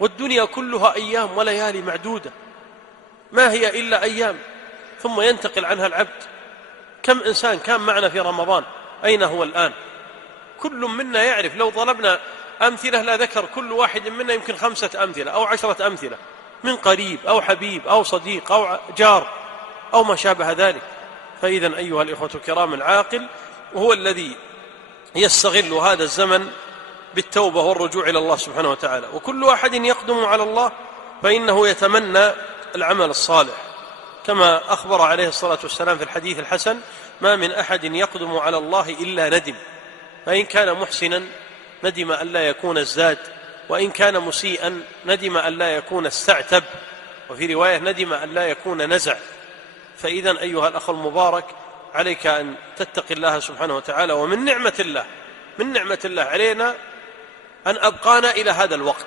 والدنيا كلها أيام وليالي معدودة، ما هي إلا أيام ثم ينتقل عنها العبد. كم إنسان كان معنا في رمضان أين هو الآن؟ كل منا يعرف، لو ضربنا أمثلة لا ذكر كل واحد منا يمكن 5 أمثلة أو 10 أمثلة من قريب أو حبيب أو صديق أو جار أو ما شابه ذلك. فإذا أيها الإخوة الكرام، العاقل هو الذي يستغل هذا الزمن بالتوبة والرجوع إلى الله سبحانه وتعالى. وكل أحد يقدم على الله فإنه يتمنى العمل الصالح، كما أخبر عليه الصلاة والسلام في الحديث الحسن: ما من أحد يقدم على الله إلا ندم، فإن كان محسنا ندم أن لا يكون ازداد، وإن كان مسيئا ندم أن لا يكون استعتب، وفي رواية ندم أن لا يكون نزع. فإذا أيها الأخ المبارك، عليك أن تتقي الله سبحانه وتعالى. ومن نعمة الله علينا أن أبقانا إلى هذا الوقت.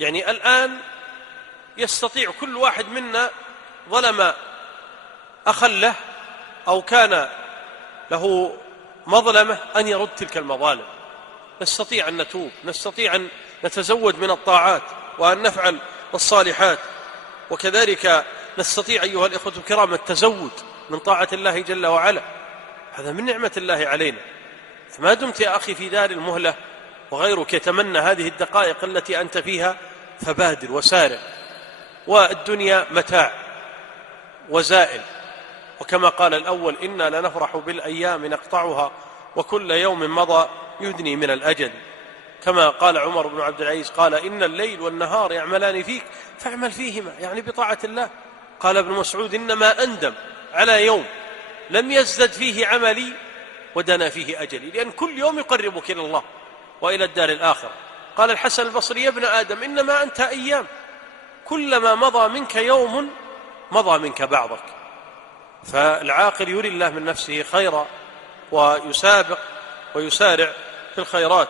يعني الآن يستطيع كل واحد منا ظلم أخا له أو كان له مظلمة أن يرد تلك المظالم. نستطيع أن نتوب، نستطيع أن نتزود من الطاعات وأن نفعل الصالحات، وكذلك نستطيع أيها الإخوة الكرام التزود من طاعة الله جل وعلا. هذا من نعمة الله علينا. فما دمت يا أخي في دار المهلة وغيرك يتمنى هذه الدقائق التي أنت فيها، فبادر وسارع. والدنيا متاع وزائل، وكما قال الأول: إنا لنفرح بالأيام نقطعها وكل يوم مضى يدني من الأجل. كما قال عمر بن عبد العزيز قال: إن الليل والنهار يعملان فيك فاعمل فيهما، يعني بطاعة الله. قال ابن مسعود: إنما أندم على يوم لم يزدد فيه عملي ودنا فيه أجلي، لأن كل يوم يقربك إلى الله وإلى الدار الآخرة. قال الحسن البصري: يا ابن آدم إنما أنت أيام، كلما مضى منك يوم مضى منك بعضك. فالعاقل يري الله من نفسه خيرا ويسابق ويسارع في الخيرات،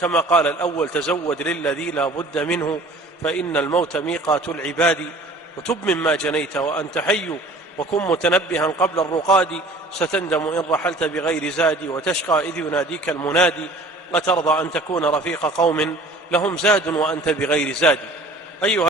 كما قال الأول: تزود للذي لا بد منه فإن الموت ميقات العباد، وتب مما جنيت وأنت حي، وكن متنبها قبل الرقاد، ستندم إن رحلت بغير زاد، وتشقى إذ يناديك المنادي، أترضى أن تكون رفيق قوم لهم زاد وأنت بغير زاد. أيها